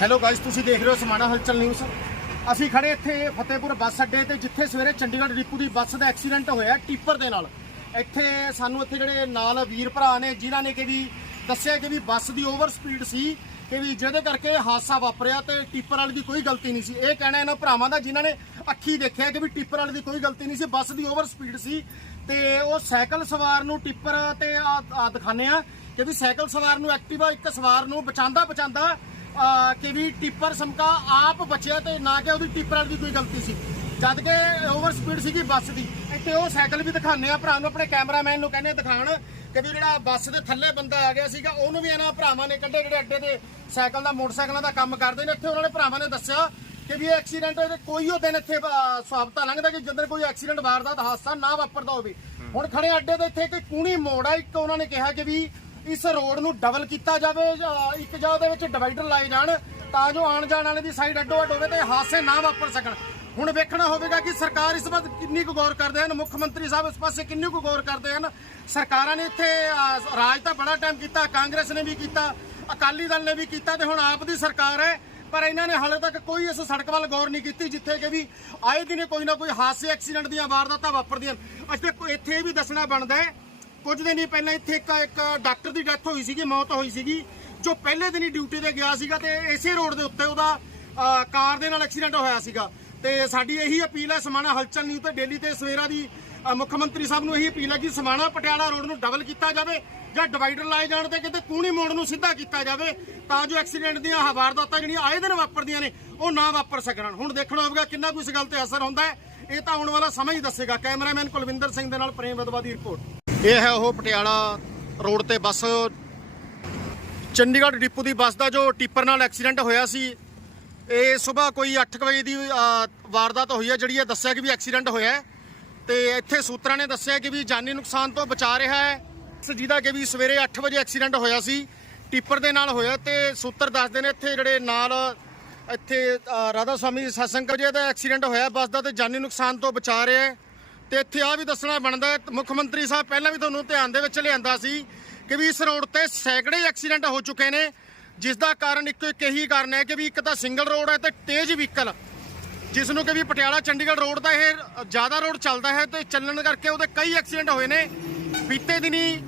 Hello guys ਤੁਸੀਂ ਦੇਖ ਰਹੇ ਹੋ ਸਮਾਣਾ ਹਲਚਲ ਨਿਊਜ਼ ਅਸੀਂ ਖੜੇ ਇੱਥੇ ਫਤਿਹਪੁਰ ਬੱਸ ਅੱਡੇ ਤੇ, ਜਿੱਥੇ ਸਵੇਰੇ ਚੰਡੀਗੜ੍ਹ ਡਿਪੂ ਦੀ ਬੱਸ ਦਾ ਐਕਸੀਡੈਂਟ ਹੋਇਆ ਟਿੱਪਰ ਦੇ ਨਾਲ। ਇੱਥੇ ਸਾਨੂੰ ਇੱਥੇ ਜਿਹੜੇ ਨਾਲ ਵੀਰ ਭਰਾ ਨੇ, ਜਿਨ੍ਹਾਂ ਨੇ ਕਿ ਵੀ ਦੱਸਿਆ ਕਿ ਵੀ ਬੱਸ ਦੀ ਓਵਰ ਸਪੀਡ ਸੀ, ਕਿ ਵੀ ਜਿਹਦੇ ਕਰਕੇ ਹਾਦਸਾ ਵਾਪਰਿਆ ਤੇ ਟਿੱਪਰ ਵਾਲੇ ਦੀ ਕੋਈ ਗਲਤੀ ਨਹੀਂ ਸੀ। ਇਹ ਕਹਿਣਾ ਇਹਨਾਂ ਭਰਾਵਾਂ ਦਾ, ਜਿਨ੍ਹਾਂ ਨੇ ਅੱਖੀ ਦੇਖਿਆ ਕਿ ਵੀ ਟਿੱਪਰ ਵਾਲੇ ਦੀ ਕੋਈ ਗਲਤੀ ਨਹੀਂ ਸੀ, ਬੱਸ ਦੀ ਓਵਰ ਸਪੀਡ ਸੀ। ਤੇ ਉਹ ਸਾਈਕਲ ਸਵਾਰ ਨੂੰ ਟਿੱਪਰ ਤੇ ਆ ਆ ਦਿਖਾਉਂਦੇ ਆ ਕਿ ਵੀ ਸਾਈਕਲ ਸਵਾਰ ਨੂੰ ਐਕਟਿਵਾ ਇੱਕ ਸਵਾਰ ਨੂੰ ਬਚਾਉਂਦਾ ਬਚਾਉਂਦਾ ਕਿ ਵੀ ਟਿੱਪਰ ਸਮਕਾ ਆਪ ਬਚਿਆ ਤੇ ਨਾ ਕਿ ਉਹਦੀ ਟਿੱਪਰ ਵਾਲੀ ਦੀ ਕੋਈ ਗਲਤੀ ਸੀ। ਜਦ ਕਿ ਓਵਰ ਸਪੀਡ ਸੀਗੀ ਬੱਸ ਦੀ। ਇੱਥੇ ਉਹ ਸਾਈਕਲ ਵੀ ਦਿਖਾਉਂਦੇ ਆ ਭਰਾ ਨੂੰ ਆਪਣੇ ਕੈਮਰਾਮੈਨ ਨੂੰ ਕਹਿੰਦੇ ਦਿਖਾਣ ਕਿ ਵੀ ਜਿਹੜਾ ਬੱਸ ਦੇ ਥੱਲੇ ਬੰਦਾ ਆ ਗਿਆ ਸੀਗਾ ਉਹਨੂੰ ਵੀ ਇਹਨਾਂ ਭਰਾਵਾਂ ਨੇ ਕੱਢੇ ਜਿਹੜੇ ਅੱਡੇ ਤੇ ਸਾਈਕਲ ਦਾ ਮੋਟਰਸਾਈਕਲਾਂ ਦਾ ਕੰਮ ਕਰਦੇ ਨੇ। ਇੱਥੇ ਉਹਨਾਂ ਨੇ ਭਰਾਵਾਂ ਨੇ ਦੱਸਿਆ ਕਿ ਵੀ ਇਹ ਐਕਸੀਡੈਂਟ ਇਹਦੇ ਕੋਈ ਉਹ ਦਿਨ ਇੱਥੇ ਸੁਹਾਵਤਾ ਲੰਘਦਾ ਕਿ ਜਦੋਂ ਕੋਈ ਐਕਸੀਡੈਂਟ ਵਾਰਦਾਤ ਹਾਦਸਾ ਨਾ ਵਾਪਰਦਾ ਹੋਵੇ। ਹੁਣ ਖੜੇ ਅੱਡੇ ਤੇ ਇੱਥੇ ਇੱਕ ਕੂਣੀ ਮੋੜ ਆ ਇੱਕ ਉਹਨਾਂ ਨੇ ਕਿਹਾ ਕਿ ਵੀ ਇਸ ਰੋਡ ਨੂੰ ਡਬਲ ਕੀਤਾ ਜਾਵੇ ਇੱਕ ਜਾਂ ਉਹਦੇ ਵਿੱਚ ਡਿਵਾਈਡਰ ਲਾਏ ਜਾਣ ਤਾਂ ਜੋ ਆਉਣ ਜਾਣ ਵਾਲੇ ਦੀ ਸਾਈਡ ਅੱਡੋ ਅੱਡ ਹੋਵੇ ਤੇ ਹਾਦਸੇ ਨਾ ਵਾਪਰ ਸਕਣ। ਹੁਣ ਵੇਖਣਾ ਹੋਵੇਗਾ ਕਿ ਸਰਕਾਰ ਇਸ ਵੱਲ ਕਿੰਨੀ ਕੁ ਗੌਰ ਕਰਦੇ ਹਨ, ਮੁੱਖ ਮੰਤਰੀ ਸਾਹਿਬ ਇਸ ਪਾਸੇ ਕਿੰਨੀ ਕੁ ਗੌਰ ਕਰਦੇ ਹਨ। ਸਰਕਾਰਾਂ ਨੇ ਇੱਥੇ ਰਾਜ ਤਾਂ ਬੜਾ ਟਾਈਮ ਕੀਤਾ, ਕਾਂਗਰਸ ਨੇ ਵੀ ਕੀਤਾ, ਅਕਾਲੀ ਦਲ ਨੇ ਵੀ ਕੀਤਾ ਤੇ ਹੁਣ ਆਪ ਦੀ ਸਰਕਾਰ ਹੈ, ਪਰ ਇਹਨਾਂ ਨੇ ਹਾਲੇ ਤੱਕ ਕੋਈ ਇਸ ਸੜਕ ਵੱਲ ਗੌਰ ਨਹੀਂ ਕੀਤੀ, ਜਿੱਥੇ ਕਿ ਵੀ ਆਏ ਦਿਨੇ ਕੋਈ ਨਾ ਕੋਈ ਹਾਦਸੇ ਐਕਸੀਡੈਂਟ ਦੀਆਂ ਵਾਰਦਾਤਾਂ ਵਾਪਰਦੀਆਂ ਅੱਜ ਅਸੀਂ ਤੇ ਇੱਥੇ ਇਹ ਵੀ ਦੱਸਣਾ ਬਣਦਾ ਹੈ ਕੁਝ ਦਿਨ ਹੀ ਪਹਿਲਾਂ ਇੱਥੇ ਇੱਕ ਇੱਕ ਡਾਕਟਰ ਦੀ ਡੈਥ ਹੋਈ ਸੀਗੀ, ਮੌਤ ਹੋਈ ਸੀਗੀ, ਜੋ ਪਹਿਲੇ ਦਿਨ ਹੀ ਡਿਊਟੀ ਤੇ ਗਿਆ ਸੀਗਾ ਤੇ ਇਸੇ ਰੋਡ ਦੇ ਉੱਤੇ ਉਹਦਾ ਕਾਰ ਦੇ ਨਾਲ ਐਕਸੀਡੈਂਟ ਹੋਇਆ ਸੀਗਾ। ਤੇ ਸਾਡੀ ਇਹੀ ਅਪੀਲ ਹੈ, ਸਮਾਣਾ ਹਲਚਲ ਨਿਊਜ਼ ਤੇ ਡੇਲੀ ਤੇ ਸਵੇਰਾ ਦੀ ਮੁੱਖ ਮੰਤਰੀ ਸਾਹਿਬ ਨੂੰ ਇਹੀ ਅਪੀਲ ਹੈ ਕਿ ਸਮਾਣਾ ਪਟਿਆਲਾ ਰੋਡ ਨੂੰ ਡਬਲ ਕੀਤਾ ਜਾਵੇ ਜਾਂ ਡਿਵਾਈਡਰ ਲਾਏ ਜਾਣ ਤੇ ਕਿਤੇ ਕੂਣੀ ਮੋੜ ਨੂੰ ਸਿੱਧਾ ਕੀਤਾ ਜਾਵੇ ਤਾਂ ਜੋ ਐਕਸੀਡੈਂਟ ਦੀਆਂ ਆਹ ਵਾਰਦਾਤਾਂ ਜਿਹੜੀਆਂ ਆਏ ਦਿਨ ਵਾਪਰਦੀਆਂ ਨੇ, ਉਹ ਨਾ ਵਾਪਰ ਸਕਣ। ਹੁਣ ਦੇਖਣਾ ਹੋਵੇਗਾ ਕਿੰਨਾ ਕੁ ਇਸ ਗੱਲ ਤੇ ਅਸਰ ਹੁੰਦਾ ਹੈ, ਇਹ ਤਾਂ ਆਉਣ ਵਾਲਾ ਸਮਾਂ ਹੀ ਦੱਸੇਗਾ। ਕੈਮਰਾਮੈਨ ਕੁਲਵਿੰਦਰ ਸਿੰਘ ਦੇ ਨਾਲ ਪ੍ਰੇਮ ਬਦਵਾ ਦੀ ਰਿਪੋਰਟ। ਇਹ ਹੈ ਉਹ ਪਟਿਆਲਾ ਰੋਡ ਤੇ ਬੱਸ। ਚੰਡੀਗੜ੍ਹ ਡਿਪੂ ਦੀ ਬੱਸ ਦਾ ਜੋ ਟਿੱਪਰ ਨਾਲ ਐਕਸੀਡੈਂਟ ਹੋਇਆ ਸੀ, ਇਹ ਸਵੇਰ ਕੋਈ 8 ਵਜੇ ਦੀ ਵਾਰਦਾਤ ਹੋਈ ਹੈ, ਜਿਹੜੀ ਇਹ ਦੱਸਿਆ ਕਿ ਵੀ ਐਕਸੀਡੈਂਟ ਹੋਇਆ ਹੈ। ਤੇ ਇੱਥੇ ਸੂਤਰਾਂ ਨੇ ਦੱਸਿਆ ਕਿ ਵੀ ਜਾਨੀ ਨੁਕਸਾਨ ਤੋਂ ਬਚਾ ਰਿਹਾ ਹੈ। ਜਿਹਦਾ ਕਿ ਵੀ ਸਵੇਰੇ 8 ਵਜੇ ਐਕਸੀਡੈਂਟ ਹੋਇਆ ਸੀ, ਟਿੱਪਰ ਦੇ ਨਾਲ ਹੋਇਆ ਤੇ ਸੂਤਰ ਦੱਸਦੇ ਨੇ ਇੱਥੇ ਜਿਹੜੇ ਨਾਲ, ਇੱਥੇ ਰਾਧਾ ਸਵਾਮੀ ਸਤਸੰਗ ਜੀ ਦਾ ਐਕਸੀਡੈਂਟ ਹੋਇਆ, ਬੱਸ ਦਾ ਤੇ ਜਾਨੀ ਨੁਕਸਾਨ ਤੋਂ ਬਚਾ ਰਿਹਾ ਹੈ। ਤੇ ਇੱਥੇ ਆ ਵੀ ਦੱਸਣਾ ਬਣਦਾ ਮੁੱਖ ਮੰਤਰੀ ਸਾਹਿਬ ਪਹਿਲਾਂ ਵੀ ਤੁਹਾਨੂੰ ਧਿਆਨ ਦੇ ਵਿੱਚ ਲਿਆਂਦਾ ਸੀ ਕਿ ਵੀ ਇਸ ਰੋਡ ਤੇ ਸੈਂਕੜੇ ਐਕਸੀਡੈਂਟ ਹੋ ਚੁੱਕੇ ਨੇ ਜਿਸ ਦਾ ਕਾਰਨ ਇੱਕੋ ਇੱਕ ਇਹੀ ਕਾਰਨ ਹੈ ਕਿ ਵੀ ਇੱਕ ਤਾਂ ਸਿੰਗਲ ਰੋਡ ਹੈ ਤੇ ਤੇਜ਼ ਵਹੀਕਲ ਜਿਸ ਨੂੰ ਕਿ ਵੀ ਪਟਿਆਲਾ ਚੰਡੀਗੜ੍ਹ ਰੋਡ ਦਾ ਇਹ ਜ਼ਿਆਦਾ ਰੋਡ ਚੱਲਦਾ ਹੈ ਤੇ ਚੱਲਣ ਕਰਕੇ ਉਹਦੇ ਕਈ ਐਕਸੀਡੈਂਟ ਹੋਏ ਨੇ। ਬੀਤੇ ਦਿਨੀ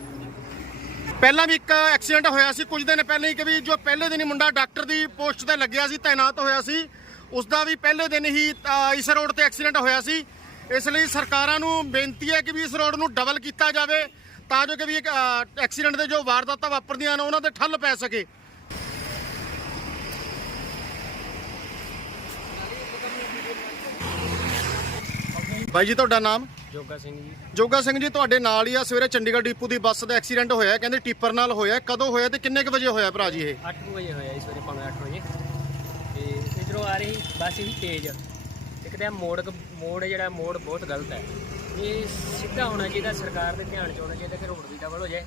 ਪਹਿਲਾਂ ਵੀ ਇੱਕ ਐਕਸੀਡੈਂਟ ਹੋਇਆ ਸੀ, ਕੁਝ ਦਿਨ ਪਹਿਲਾਂ ਹੀ ਕਿ ਵੀ ਜੋ ਪਹਿਲੇ ਦਿਨ ਹੀ ਮੁੰਡਾ ਡਾਕਟਰ ਦੀ ਪੋਸਟ ਤੇ ਲੱਗਿਆ ਸੀ ਤਾਇਨਾਤ ਹੋਇਆ ਸੀ ਉਸ ਦਾ ਵੀ ਪਹਿਲੇ ਦਿਨ ਹੀ ਇਸ ਰੋਡ ਤੇ ਐਕਸੀਡੈਂਟ ਹੋਇਆ ਸੀ। ਇਸ ਲਈ ਸਰਕਾਰਾਂ ਨੂੰ ਬੇਨਤੀ ਹੈ ਕਿ ਵੀ ਇਸ ਰੋਡ ਨੂੰ ਡਬਲ ਕੀਤਾ ਜਾਵੇ ਤਾਂ ਜੋ ਕਿ ਵੀ ਐਕਸੀਡੈਂਟ ਦੇ ਜੋ ਵਾਰਦਾਤਾਂ ਵਾਪਰਦੀਆਂ ਨੇ ਉਹਨਾਂ ਤੇ ਠੱਲ ਪੈ ਸਕੇ ਬਾਈ ਜੀ ਤੁਹਾਡਾ ਨਾਮ ਜੋਗਾ ਸਿੰਘ ਜੀ ਜੋਗਾ ਸਿੰਘ ਜੀ ਤੁਹਾਡੇ ਨਾਲ ਹੀ ਆ ਸਵੇਰੇ ਚੰਡੀਗੜ੍ਹ ਡਿਪੂ ਦੀ ਬੱਸ ਦਾ ਐਕਸੀਡੈਂਟ ਹੋਇਆ। ਕਹਿੰਦੇ ਟਿੱਪਰ ਨਾਲ ਹੋਇਆ। ਕਦੋਂ ਹੋਇਆ ਤੇ ਕਿੰਨੇ ਕੁ ਵਜੇ ਹੋਇਆ ਭਰਾ ਜੀ ਇਹ 8 ਵਜੇ ਹੋਇਆ ਇਸ ਵੇਲੇ ਪੌਣੇ 8 ਵਜੇ ਤੇ ਇਧਰੋਂ ਆ ਰਹੀ ਬੱਸ ਹੀ ਤੇਜ਼ ਇੱਕ ਤਾਂ ਮੋੜ ਮੋੜ ਜਿਹੜਾ ਮੋੜ ਬਹੁਤ ਗਲਤ ਹੈ। ਇਹ ਸਿੱਧਾ ਹੋਣਾ ਚਾਹੀਦਾ ਸਰਕਾਰ ਦੇ ਧਿਆਨ 'ਚ ਹੋਣਾ ਚਾਹੀਦਾ ਕਿ ਰੋਡ ਵੀ ਡਬਲ ਹੋ ਜਾਏ।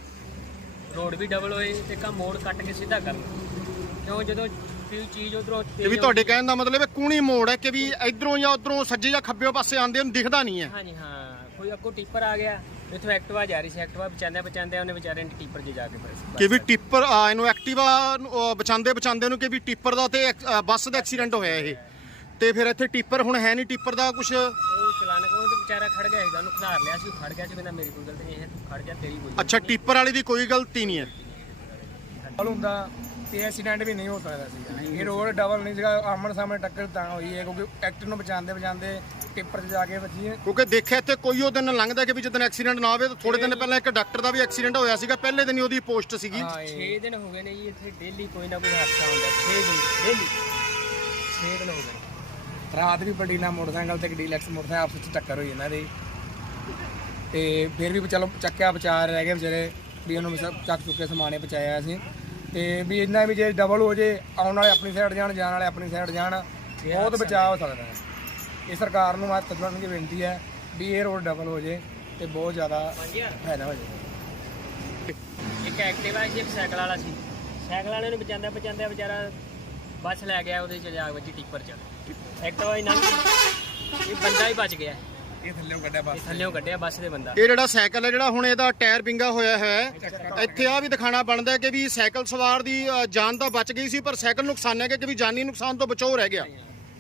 ਰੋਡ ਵੀ ਡਬਲ ਹੋਏ ਤੇ ਕਾ ਮੋੜ ਕੱਟ ਕੇ ਸਿੱਧਾ ਕਰਨ ਕਿਉਂ? ਜਦੋਂ ਕੋਈ ਚੀਜ਼ ਉਧਰੋਂ ਇਹ ਵੀ ਤੁਹਾਡੇ ਕਹਿਣ ਦਾ ਮਤਲਬ ਹੈ ਕੂਣੀ ਮੋੜ ਹੈ ਕਿ ਵੀ ਇਧਰੋਂ ਜਾਂ ਉਧਰੋਂ ਸੱਜੇ ਜਾਂ ਖੱਬੇ ਪਾਸੇ ਆਉਂਦੇ ਨੂੰ ਦਿਖਦਾ ਨਹੀਂ ਹੈ। ਹਾਂਜੀ ਹਾਂ। ਕੋਈ ਅੱਗੋਂ ਟੀਪਰ ਆ ਗਿਆ ਇੱਥੋਂ ਐਕਟਿਵਾ ਜਾ ਰਹੀ ਸੀ ਐਕਟਿਵਾ ਬਚਾਉਂਦੇ ਬਚਾਉਂਦੇ ਉਹਨੇ ਵਿਚਾਰੇ ਨੇ ਟੀਪਰ 'ਚ ਜਾ ਕੇ ਫਸ ਕਿ ਵੀ ਟਿੱਪਰ ਆ ਇਹਨੂੰ ਐਕਟਿਵਾ ਬਚਾਉਂਦੇ ਬਚਾਉਂਦੇ ਨੂੰ ਕਿ ਵੀ ਟਿੱਪਰ ਦਾ ਤੇ ਬੱਸ ਦਾ ਐਕਸੀਡੈਂਟ ਹੋਇਆ ਇਹ। ਤੇ ਫਿਰ ਇੱਥੇ ਟਿੱਪਰ ਹੁਣ ਹੈ ਨਹੀਂ ਟਿੱਪਰ ਦਾ ਕੁਝ ਉਹ ਚਲਾਨ ਕੋ ਤੇ ਵਿਚਾਰਾ ਖੜ ਗਿਆ ਸੀਗਾ ਉਹਨੂੰ ਖਿਲਾਰ ਲਿਆ ਸੀ ਉਹ ਖੜ ਗਿਆ ਸੀ ਕਹਿੰਦਾ ਮੇਰੀ ਕੋਈ ਗਲਤੀ ਨਹੀਂ ਹੈ ਤੂੰ ਖੜ ਜਾ ਤੇਰੀ ਕੋਈ ਅੱਛਾ ਟਿੱਪਰ ਵਾਲੇ ਦੀ ਕੋਈ ਗਲਤੀ ਨਹੀਂ ਹੈ? ਡਬਲ ਹੁੰਦਾ ਤੇ ਐਕਸੀਡੈਂਟ ਵੀ ਨਹੀਂ ਹੋ ਸਕਦਾ ਸੀ ਇਹ ਰੋਡ ਡਬਲ ਨਹੀਂ ਸੀਗਾ ਆਮਣ ਸਾਹਮਣੇ ਟੱਕਰ ਤਾਂ ਹੋਈ ਹੈ ਕਿਉਂਕਿ ਐਕਟਰ ਨੂੰ ਬਚਾਉਂਦੇ ਬਚਾਉਂਦੇ ਟਿੱਪਰ 'ਚ ਜਾ ਕੇ ਵੱਜੀ ਹੈ। ਕਿਉਂਕਿ ਦੇਖਿਆ ਇੱਥੇ ਕੋਈ ਉਹ ਦਿਨ ਲੰਘਦਾ ਕਿ ਵੀ ਜਦੋਂ ਐਕਸੀਡੈਂਟ ਨਾ ਹੋਵੇ ਤਾਂ ਥੋੜੇ ਦਿਨ ਪਹਿਲਾਂ ਇੱਕ ਡਾਕਟਰ ਦਾ ਵੀ ਐਕਸੀਡੈਂਟ ਹੋਇਆ ਸੀਗਾ ਪਹਿਲੇ ਦਿਨ ਹੀ ਉਹਦੀ ਪੋਸਟ ਸੀਗੀ। ਹਾਂ ਇਹ 6 ਦਿਨ ਹੋ ਗਏ ਨੇ ਜੀ ਇੱਥੇ ਡੇਲੀ ਕੋਈ ਨਾ ਕੋਈ ਹਾਦਸਾ ਹੁੰਦਾ 6 ਦਿਨ ਡੇਲੀ 6 ਦਿਨ ਹੋ ਗਏ ਰਾਤ ਵੀ ਬੜੀ ਨਾ ਮੋਟਰਸਾਈਕਲ ਤੇ ਇੱਕ ਡੀਲੈਕਸ ਮੋਟਰਸਾਈਕਲ ਆਪਸ ਵਿੱਚ ਟੱਕਰ ਹੋਈ ਇਹਨਾਂ ਦੀ। ਤੇ ਫਿਰ ਵੀ ਚਲੋ ਚੱਕਿਆ ਬਚਾ ਰਹਿ ਗਏ ਵਿਚਾਰੇ ਵੀ ਉਹਨੂੰ ਸਭ ਚੱਕ ਚੁੱਕੇ ਸਮਾਨੇ ਪਹੁੰਚਾਇਆ ਅਸੀਂ। ਤੇ ਵੀ ਇੰਨਾ ਵੀ ਜੇ ਡਬਲ ਹੋ ਜੇ ਆਉਣ ਵਾਲੇ ਆਪਣੀ ਸਾਈਡ ਜਾਣ ਜਾਣ ਵਾਲੇ ਆਪਣੀ ਸਾਈਡ ਜਾਣ ਬਹੁਤ ਬਚਾਅ ਹੋ ਸਕਦਾ ਹੈ। ਇਹ ਸਰਕਾਰ ਨੂੰ ਹੱਥ ਜੋੜਨ ਦੀ ਬੇਨਤੀ ਹੈ ਵੀ ਇਹ ਰੋਡ ਡਬਲ ਹੋ ਜੇ ਤੇ ਬਹੁਤ ਜ਼ਿਆਦਾ ਫਾਇਦਾ ਹੋ ਜਾਏ ਇੱਕ ਐਕਟਿਵਾ ਸੀ ਇੱਕ ਸਾਈਕਲ ਵਾਲਾ ਸੀ। ਸਾਈਕਲ ਵਾਲੇ ਨੂੰ ਬਚਾਉਂਦਾ ਬਚਾਉਂਦਾ ਵਿਚਾਰਾ ਬੱਸ ਲੈ ਗਿਆ ਉਹਦੇ ਚ ਜਾ ਵੱਜੀ ਟਿੱਪਰ ਚ। ਐਕਟਿਵਾ ਹੀ ਗਈ। ਇਹ ਬੰਦਾ ਹੀ ਬਚ ਗਿਆ। ਇਹ ਥੱਲੇੋਂ ਕੱਢਿਆ ਬੱਸ ਥੱਲੇੋਂ ਕੱਢਿਆ ਬੱਸ ਦੇ ਬੰਦਾ। ਇਹ ਜਿਹੜਾ ਸਾਈਕਲ ਹੈ ਜਿਹੜਾ ਹੁਣ ਇਹਦਾ ਟਾਇਰ ਪਿੰਗਾ ਹੋਇਆ ਹੈ ਇੱਥੇ ਆ ਵੀ ਦਿਖਾਣਾ ਬਣਦਾ ਹੈ ਕਿ ਵੀ ਸਾਈਕਲ ਸਵਾਰ ਦੀ ਜਾਨ ਤਾਂ ਬਚ ਗਈ ਸੀ ਪਰ ਸਾਈਕਲ ਨੁਕਸਾਨਿਆ ਗਿਆ ਕਿ ਵੀ ਜਾਨੀ ਨੁਕਸਾਨ ਤੋਂ ਬਚਾਓ ਰਹਿ ਗਿਆ।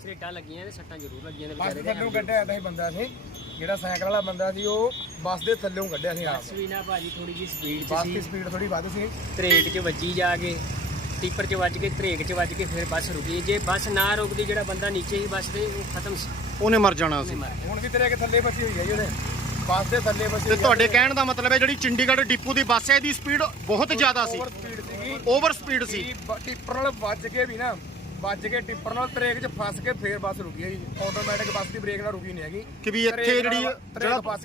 ਸਰੀਟਾਂ ਲੱਗੀਆਂ ਤੇ ਸੱਟਾਂ ਜ਼ਰੂਰ ਲੱਗੀਆਂ ਨੇ ਬੱਸ ਵਿਚਾਰੇ ਦੇ ਥੱਲੇੋਂ ਕੱਢਿਆ ਇਹਦਾ ਹੀ ਬੰਦਾ ਸੀ ਜਿਹੜਾ ਸਾਈਕਲ ਵਾਲਾ ਬੰਦਾ ਸੀ ਉਹ ਬੱਸ ਦੇ ਥੱਲੇੋਂ ਕੱਢਿਆ ਸੀ ਆਪ। ਬੱਸ ਵੀ ਨਾ ਭਾਜੀ ਥੋੜੀ ਜੀ ਸਪੀਡ 'ਚ ਬੱਸ ਦੀ ਸੀ ਸਪੀਡ ਥੋੜੀ ਵੱਧ ਸੀ। ਤਰੇਕ 'ਚ ਵੱਜੀ ਜਾ ਕੇ। ਟਿੱਪਰ 'ਚ ਵੱਜ ਕੇ ਤਰੇਕ 'ਚ ਵੱਜ ਕੇ ਫਿਰ ਬੱਸ ਰੁਕੀ। ਜੇ ਬੱਸ ਨਾ ਰੁਕਦੀ ਜਿਹੜਾ ਬੰਦਾ ਨੀਚੇ ਹੀ ਬੱਸ ਦੇ ਉਹ ਖਤਮ ਸੀ। ਉਹਨੇ ਮਰ ਜਾਣਾ ਸੀ। ਹੁਣ ਵੀ ਤੇਰੇ ਕੇ ਥੱਲੇ ਫਸੀ ਹੋਈ ਹੈ ਜੀ ਉਹਦੇ ਬੱਸ ਦੇ ਥੱਲੇ ਫਸੀ ਤੇ ਤੁਹਾਡੇ ਕਹਿਣ ਦਾ ਮਤਲਬ ਹੈ ਜਿਹੜੀ ਚੰਡੀਗੜ੍ਹ ਡਿਪੂ ਦੀ ਬੱਸ ਹੈ ਇਹਦੀ ਸਪੀਡ ਬਹੁਤ ਜ਼ਿਆਦਾ ਸੀ। ਓਵਰ ਸਪੀਡ ਸੀਗੀ। ਓਵਰ ਸਪੀਡ ਸੀ। ਟਿੱਪਰ ਨਾਲ ਵੱਜ ਕੇ ਵੀ ਨਾ ਵੱਜ ਕੇ ਟਿੱਪਰ ਨਾਲ ਤਰੇਕ 'ਚ ਫਸ ਕੇ ਫੇਰ ਬੱਸ ਰੁਕੀ ਹੈ ਜੀ। ਆਟੋਮੈਟਿਕ ਬੱਸ ਦੀ ਬ੍ਰੇਕ ਨਾਲ ਰੁਕੀ ਨਹੀਂ ਹੈਗੀ। ਕਿ ਵੀ ਇੱਥੇ ਜਿਹੜੀ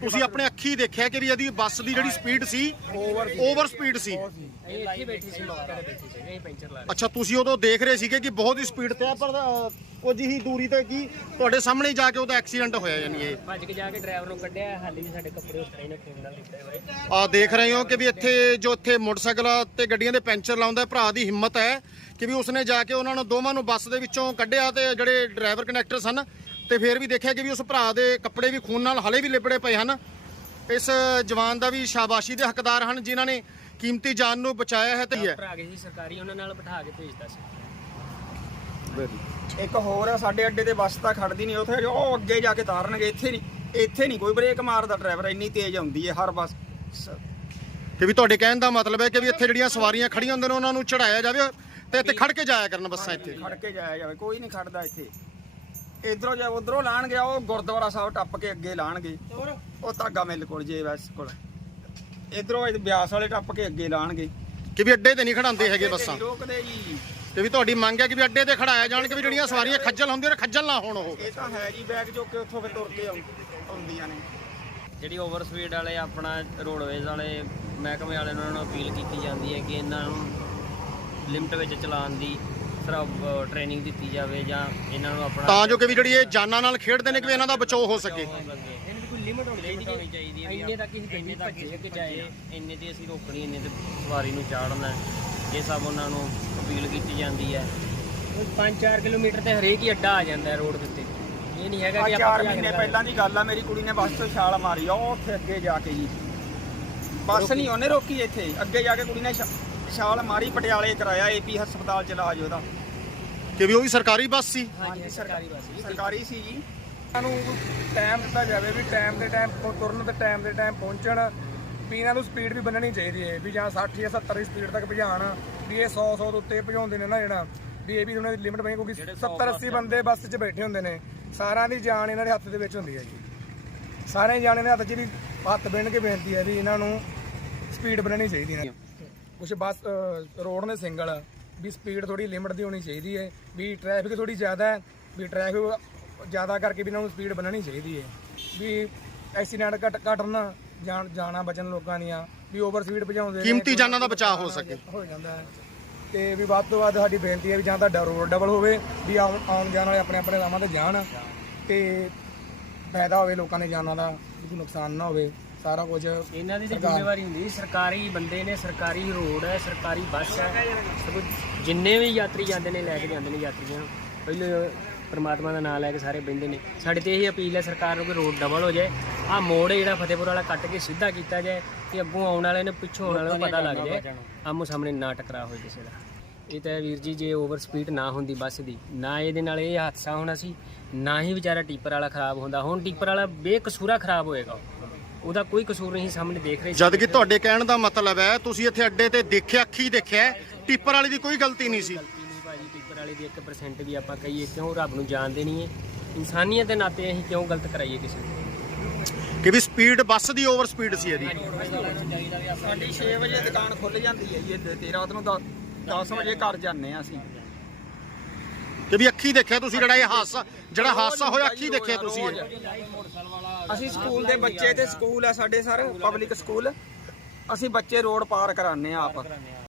ਤੁਸੀਂ ਆਪਣੇ ਅੱਖੀ ਦੇਖਿਆ ਕਿ ਵੀ ਇਹਦੀ ਬੱਸ ਦੀ ਜਿਹੜੀ ਸਪੀਡ ਸੀ? ਓਵਰ ਓਵਰ ਸਪੀਡ ਸੀ। ਬਹੁਤ ਸੀ। ਇਹ ਇੱਥੇ ਬੈਠੀ ਸੀ ਮੌਕੇ ਤੇ ਬੈਠੀ ਸੀ ਇਹ ਪੈਂਚਰ ਲਾ ਰਹੇ ਅੱਛਾ ਤੁਸੀਂ ਉਦੋਂ ਦੇਖ ਰਹੇ ਸੀਗੇ ਕਿ ਬਹੁਤ ਹੀ ਸਪੀਡ ਤੇ ਆ ਪਰ ਕੁਝ ਹੀ ਦੂਰੀ ਤੇ ਕੀ ਤੁਹਾਡੇ ਸਾਹਮਣੇ ਜਾ ਕੇ ਉਹਦਾ ਐਕਸੀਡੈਂਟ ਹੋਇਆ ਯਾਨੀ ਇਹ? ਭੱਜ ਕੇ ਜਾ ਕੇ ਡਰਾਈਵਰ ਨੂੰ ਕੱਢਿਆ ਹਾਲੇ ਵੀ ਸਾਡੇ ਕੱਪੜੇ ਉਸ ਤਰ੍ਹਾਂ ਹੀ ਨੇ ਖੂਨ ਨਾਲ ਲਿਪਟੇ ਹੋਏ। ਆ ਦੇਖ ਰਹੇ ਹੋ ਕਿ ਵੀ ਇੱਥੇ ਜੋ ਇੱਥੇ ਮੋਟਰਸਾਈਕਲ ਤੇ ਗੱਡੀਆਂ ਦੇ ਪੈਂਚਰ ਲਾਉਂਦਾ ਭਰਾ ਦੀ ਹਿੰਮਤ ਹੈ। ਕਿ ਵੀ ਉਸਨੇ ਜਾ ਕੇ ਉਹਨਾਂ ਨੂੰ ਦੋਵਾਂ ਨੂੰ ਬੱਸ ਦੇ ਵਿੱਚੋਂ ਕੱਢਿਆ ਤੇ ਜਿਹੜੇ ਡਰਾਈਵਰ ਕਨੈਕਟਰ ਸਨ ਤੇ ਫਿਰ ਵੀ ਦੇਖਿਆ ਕਿ ਵੀ ਉਸ ਭਰਾ ਦੇ ਕੱਪੜੇ ਵੀ ਖੂਨ ਨਾਲ ਹਲੇ ਵੀ ਲਿਬੜੇ ਪਏ ਹਨ। ਇਸ ਜਵਾਨ ਦਾ ਵੀ ਸ਼ਾਬਾਸ਼ੀ ਦੇ ਹੱਕਦਾਰ ਹਨ ਜਿਨ੍ਹਾਂ ਨੇ ਕੀਮਤੀ ਜਾਨ ਨੂੰ ਬਚਾਇਆ ਹੈ ਤੇ ਹੈ ਭਰਾ ਗਏ ਸੀ ਸਰਕਾਰੀ ਉਹਨਾਂ ਨਾਲ ਬਿਠਾ ਕੇ ਭੇਜਦਾ ਸੀ। ਇੱਕ ਹੋਰ ਆ ਸਾਡੇ ਅੱਡੇ ਤੇ ਬੱਸ ਤਾਂ ਖੜਦੀ ਨਹੀਂ ਉੱਥੇ ਉਹ ਅੱਗੇ ਜਾ ਕੇ ਤਾਰਨਗੇ ਇੱਥੇ ਨਹੀਂ ਇੱਥੇ ਨਹੀਂ ਕੋਈ ਬ੍ਰੇਕ ਮਾਰਦਾ ਡਰਾਈਵਰ ਇੰਨੀ ਤੇਜ਼ ਆਉਂਦੀ ਹੈ ਹਰ ਬੱਸ। ਕਿ ਵੀ ਤੁਹਾਡੇ ਕਹਿਣ ਦਾ ਮਤਲਬ ਹੈ ਕਿ ਵੀ ਇੱਥੇ ਜਿਹੜੀਆਂ ਸਵਾਰੀਆਂ ਖੜੀਆਂ ਹੁੰਦੀਆਂ ਨੇ ਉਹਨਾਂ ਨੂੰ ਚੜਾਇਆ ਜਾਵੇ। ਤੇ ਇੱਥੇ ਖੜ ਕੇ ਜਾਇਆ ਕਰਨ ਬੱਸਾਂ ਇੱਥੇ। ਖੜ ਕੇ ਜਾਇਆ ਜਾਵੇ ਕੋਈ ਨਹੀਂ ਖੜਦਾ ਇੱਥੇ। ਇਧਰੋਂ ਜਾਂ ਉਧਰੋਂ ਲਾਣ ਗਿਆ ਉਹ ਗੁਰਦੁਆਰਾ ਸਾਹਿਬ ਟੱਪ ਕੇ ਅੱਗੇ ਲਾਣਗੇ। ਉਹ ਧਾਗਾ ਮਿਲ ਕੋਲ ਜੇ ਵੈਸ ਕੋਲ। ਇਧਰੋਂ ਇਹ ਬਿਆਸ ਵਾਲੇ ਟੱਪ ਕੇ ਅੱਗੇ ਲਾਣਗੇ। ਕਿ ਵੀ ਅੱਡੇ ਤੇ ਨਹੀਂ ਖੜਾਉਂਦੇ ਹੈਗੇ ਬੱਸਾਂ। ਰੋਕਦੇ ਜੀ। ਤੇ ਵੀ ਤੁਹਾਡੀ ਮੰਗ ਹੈ ਕਿ ਵੀ ਅੱਡੇ ਤੇ ਖੜਾਇਆ ਜਾਣ ਕਿ ਵੀ ਜਿਹੜੀਆਂ ਸਵਾਰੀਆਂ ਖੱਜਲ ਹੁੰਦੀਆਂ ਨੇ ਖੱਜਲ ਨਾ ਹੋਣ ਉਹ। ਇਹ ਤਾਂ ਹੈ ਜੀ ਬੈਗ ਚੁੱਕ ਕੇ ਉੱਥੋਂ ਫਿਰ ਤੁਰ ਕੇ ਆਉਂ- ਆਉਂਦੀਆਂ ਨੇ। ਜਿਹੜੀ ਓਵਰ ਸਪੀਡ ਵਾਲੇ ਆਪਣਾ ਰੋਡਵੇਜ਼ ਵਾਲੇ ਮਹਿਕਮੇ ਵਾਲੇ ਨੂੰ ਉਹਨਾਂ ਨੂੰ ਅਪੀਲ ਕੀਤੀ ਜਾਂਦੀ ਹੈ ਕਿ ਇਹਨਾਂ ਨੂੰ ਲਿਮਟ ਵਿੱਚ ਚਲਾਉਣ ਦੀ ਤਰ੍ਹਾਂ ਟ੍ਰੇਨਿੰਗ ਦਿੱਤੀ ਜਾਵੇ ਜਾਂ ਇਹਨਾਂ ਨੂੰ ਆਪਣਾ ਤਾਂ ਜੋ ਕਿ ਵੀ ਜਿਹੜੀ ਇਹ ਜਾਨਾਂ ਨਾਲ ਖੇਡਦੇ ਨੇ ਕਿ ਵੀ ਇਹਨਾਂ ਦਾ ਬਚਾਓ ਹੋ ਸਕੇ। ਇਹਨਾਂ ਦੀ ਕੋਈ ਲਿਮਟ ਹੋਣੀ ਚਾਹੀਦੀ ਹੈ। ਇੰਨੇ ਤੱਕ ਹੀ ਇੰਨੇ ਤੱਕ ਹੀ ਜਾਏ। ਇੰਨੇ ਤੇ ਅਸੀਂ ਰੋਕਣੀ ਇੰਨੇ ਤੇ ਸਵਾਰੀ ਨੂੰ ਚਾੜਨਾ। ਇਹ ਸਭ ਉਹਨਾਂ ਨੂੰ ਅਪੀਲ ਕੀਤੀ ਜਾਂਦੀ ਹੈ। 5-4 ਕਿਲੋਮੀਟਰ ਤੇ ਹਰੇਕ ਹੀ ਅੱਡਾ ਆ ਜਾਂਦਾ ਹੈ ਰੋਡ ਦੇ ਉੱਤੇ। ਇਹ ਨਹੀਂ ਹੈਗਾ ਆ ਕਿ ਆਪਾਂ ਚਾਰ ਭਜਾ ਕੇ ਮਹੀਨੇ ਲਗਾ ਪਹਿਲਾਂ ਦੀ ਗੱਲ ਆ ਮੇਰੀ ਕੁੜੀ ਨੇ ਬੱਸ ਤੋਂ ਛਾਲ ਮਾਰੀ ਆ ਉਹ ਉੱਥੇ ਅੱਗੇ ਜਾ ਕੇ ਜੀ। ਬੱਸ ਨਹੀਂ ਉਹਨੇ ਰੋਕੀ ਇੱਥੇ। ਅੱਗੇ ਜਾ ਕੇ ਕੁੜੀ ਨੇ ਛਾਲ ਮਾਰੀ ਪਟਿਆਲੇ ਕਰਾਇਆ ਏਪੀ ਹਸਪਤਾਲ ਚ ਇਲਾਜ ਉਹਦਾ। ਕਿ ਵੀ ਉਹ ਵੀ ਸਰਕਾਰੀ ਬੱਸ ਸੀ? ਹਾਂਜੀ ਸਰਕਾਰੀ ਬੱਸ ਜੀ। ਸਰਕਾਰੀ ਸੀ ਜੀ। ਇਹਨਾਂ ਨੂੰ ਟਾਈਮ ਦਿੱਤਾ ਜਾਵੇ ਵੀ ਟਾਈਮ ਦੇ ਟਾਈਮ ਤੁਰਨ ਤੇ ਟਾਈਮ ਦੇ ਟਾਈਮ ਪਹੁੰਚਣ। ਵੀ ਇਹਨਾਂ ਨੂੰ ਸਪੀਡ ਵੀ ਬੰਨਣੀ ਚਾਹੀਦੀ ਹੈ ਵੀ ਜਾਂ 60 ਜਾਂ 70 ਦੀ ਸਪੀਡ ਤੱਕ ਭਜਾਣ। ਵੀ ਇਹ 100 100 ਤੋਂ ਉੱਤੇ ਭਜਾਉਂਦੇ ਨੇ ਨਾ ਜਿਹੜਾ। ਵੀ ਇਹ ਵੀ ਉਹਨਾਂ ਦੀ ਲਿਮਟ ਬਣੀ ਕਿਉਂਕਿ 70 80 ਬੰਦੇ ਬੱਸ 'ਚ ਬੈਠੇ ਹੁੰਦੇ ਨੇ। ਸਾਰਿਆਂ ਦੀ ਜਾਨ ਇਹਨਾਂ ਦੇ ਹੱਥ ਦੇ ਵਿੱਚ ਹੁੰਦੀ ਹੈ ਜੀ। ਸਾਰਿਆਂ ਦੀ ਜਾਨ ਇਹਨਾਂ ਦੇ ਹੱਥ 'ਚ ਵੀ ਹੱਥ ਬੰਨ ਕੇ ਬੇਨਤੀ ਹੈ ਵੀ ਇਹਨਾਂ ਨੂੰ ਸਪੀਡ ਬੰਨਣੀ ਚਾਹੀਦੀ ਹੈ। ਕੁਝ ਬੱਸ ਰੋਡ ਨੇ ਸਿੰਗਲ ਵੀ ਸਪੀਡ ਥੋੜੀ ਲਿਮਟ ਦੀ ਹੋਣੀ ਚਾਹੀਦੀ ਹੈ ਵੀ ਟ੍ਰੈਫਿਕ ਥੋੜੀ ਜ਼ਿਆਦਾ ਹੈ ਵੀ ਟ੍ਰੈਫਿਕ ਜ਼ਿਆਦਾ ਕਰਕੇ ਵੀ ਇਹਨਾਂ ਨੂੰ ਸਪੀਡ ਬੰਨਣੀ ਚਾਹੀਦੀ ਹੈ ਵੀ ਐਕਸੀਡੈਂਟ ਘਟ ਘਟਣ ਜਾਣ ਜਾਣਾ ਬਚਣ ਲੋਕਾਂ ਦੀਆਂ ਵੀ ਓਵਰ ਸਪੀਡ ਭਜਾਉਂਦੇ ਨੇ ਕੀਮਤੀ ਜਾਨਾਂ ਦਾ ਬਚਾਅ ਹੋ ਸਕੇ। ਹੋ ਜਾਂਦਾ ਹੈ। ਤੇ ਵੀ ਵੱਧ ਤੋਂ ਵੱਧ ਸਾਡੀ ਬੇਨਤੀ ਹੈ ਵੀ ਜਾਂ ਤਾਂ ਰੋਡ ਡਬਲ ਹੋਵੇ ਵੀ ਆਉਣ ਆਉਣ ਜਾਣ ਵਾਲੇ ਆਪਣੇ ਆਪਣੇ ਰਾਮਾਂ ਤੇ ਜਾਣ ਤੇ ਫਾਇਦਾ ਹੋਵੇ ਲੋਕਾਂ ਦੇ ਜਾਨਾਂ ਦਾ ਕੋਈ ਨੁਕਸਾਨ ਨਾ ਹੋਵੇ। ਸਾਰਾ ਕੁਝ ਇਹਨਾਂ ਦੀ ਤਾਂ ਜ਼ਿੰਮੇਵਾਰੀ ਹੁੰਦੀ ਸਰਕਾਰੀ ਬੰਦੇ ਨੇ ਸਰਕਾਰੀ ਰੋਡ ਹੈ ਸਰਕਾਰੀ ਬੱਸ ਹੈ। ਸਗੋਂ ਜਿੰਨੇ ਵੀ ਯਾਤਰੀ ਜਾਂਦੇ ਨੇ ਲੈ ਕੇ ਜਾਂਦੇ ਨੇ ਯਾਤਰੀਆਂ। ਨੂੰ ਪਹਿਲੇ ਪਰਮਾਤਮਾ ਦਾ ਨਾਮ ਲੈ ਕੇ ਸਾਰੇ ਬਹਿੰਦੇ ਨੇ। ਸਾਡੇ ਤੇ ਇਹ ਅਪੀਲ ਹੈ ਸਰਕਾਰ ਨੂੰ ਕਿ ਰੋਡ ਡਬਲ ਹੋ ਜਾਏ। ਆਹ ਮੋੜ ਹੈ ਜਿਹੜਾ ਫਤਿਹਪੁਰ ਵਾਲਾ ਕੱਟ ਕੇ ਸਿੱਧਾ ਕੀਤਾ ਜਾਏ ਤੇ ਅੱਗੋਂ ਆਉਣ ਵਾਲੇ ਨੇ ਪਿੱਛੋਂ ਆਉਣ ਵਾਲੇ ਨੂੰ ਪਤਾ ਲੱਗ ਜਾਏ। ਆਮੋ ਸਾਹਮਣੇ ਨਾ ਟਕਰਾ ਹੋਏ ਕਿਸੇ ਦਾ। ਇਹ ਤਾਂ ਵੀਰ ਜੀ ਜੇ ਓਵਰ ਸਪੀਡ ਨਾ ਹੁੰਦੀ ਬੱਸ ਦੀ ਨਾ ਇਹਦੇ ਨਾਲ ਇਹ ਹਾਦਸਾ ਹੋਣਾ ਸੀ ਨਾ ਹੀ ਵਿਚਾਰਾ ਟੀਪਰ ਵਾਲਾ ਖਰਾਬ ਹੁੰਦਾ। ਹੁਣ ਟੀਪਰ ਵਾਲਾ ਬੇਕਸੂਰਾ ਖਰਾਬ ਹੋਏਗਾ ਉਹ। ਉਹਦਾ ਕੋਈ ਕਸੂਰ ਨਹੀਂ ਸਾਹਮਣੇ ਦੇਖ ਰਹੇ ਸੀ। ਜਦ ਕਿ ਤੁਹਾਡੇ ਕਹਿਣ ਦਾ ਮਤਲਬ ਹੈ ਤੁਸੀਂ ਇੱਥੇ ਅੱਡੇ ਤੇ ਦੇਖਿਆ ਅੱਖੀ ਦੇਖਿਆ ਹੈ, ਟਿੱਪਰ ਵਾਲੀ ਦੀ ਕੋਈ ਗਲਤੀ ਨਹੀਂ ਸੀ। ਗਲਤੀ ਨਹੀਂ ਭਾਜੀ ਟੀਪਰ ਵਾਲੇ ਦੀ 1% ਵੀ ਆਪਾਂ ਕਹੀਏ ਕਿਉਂ ਰੱਬ ਨੂੰ ਜਾਣਦੇ ਨਹੀਂ ਹੈ ਇਨਸਾਨੀਅਤ ਦੇ ਨਾਤੇ ਅਸੀਂ ਕਿਉਂ ਗਲਤ ਕਰਾਈਏ ਕਿਸੇ ਨੂੰ? ਕਿ ਵੀ ਸਪੀਡ ਬੱਸ ਦੀ ਓਵਰ ਸਪੀਡ ਸੀ ਇਹਦੀ। ਸਾਡੀ 6 ਵਜੇ ਦੁਕਾਨ ਖੁੱਲ ਜਾਂਦੀ ਹੈ ਜੀ ਇੱਥੇ ਤੇ ਰਾਤ ਨੂੰ 10 ਵਜੇ ਘਰ ਜਾਂਦੇ ਆ ਅਸੀਂ। ਕਿ ਵੀ ਅੱਖੀ ਦੇਖਿਆ ਤੁਸੀਂ ਜਿਹੜਾ ਇਹ ਹਾਦਸਾ ਜਿਹੜਾ ਹਾਦਸਾ ਹੋਇਆ, ਅੱਖੀ ਦੇਖਿਆ ਤੁਸੀਂ ਇਹ? ਅਸੀਂ ਸਕੂਲ ਦੇ ਬੱਚੇ ਤੇ ਸਕੂਲ ਆ ਸਾਡੇ ਸਰ ਪਬਲਿਕ ਸਕੂਲ। ਅਸੀਂ ਬੱਚੇ ਰੋਡ ਪਾਰ ਕਰਾਉਂਦੇ ਆ ਆਪ।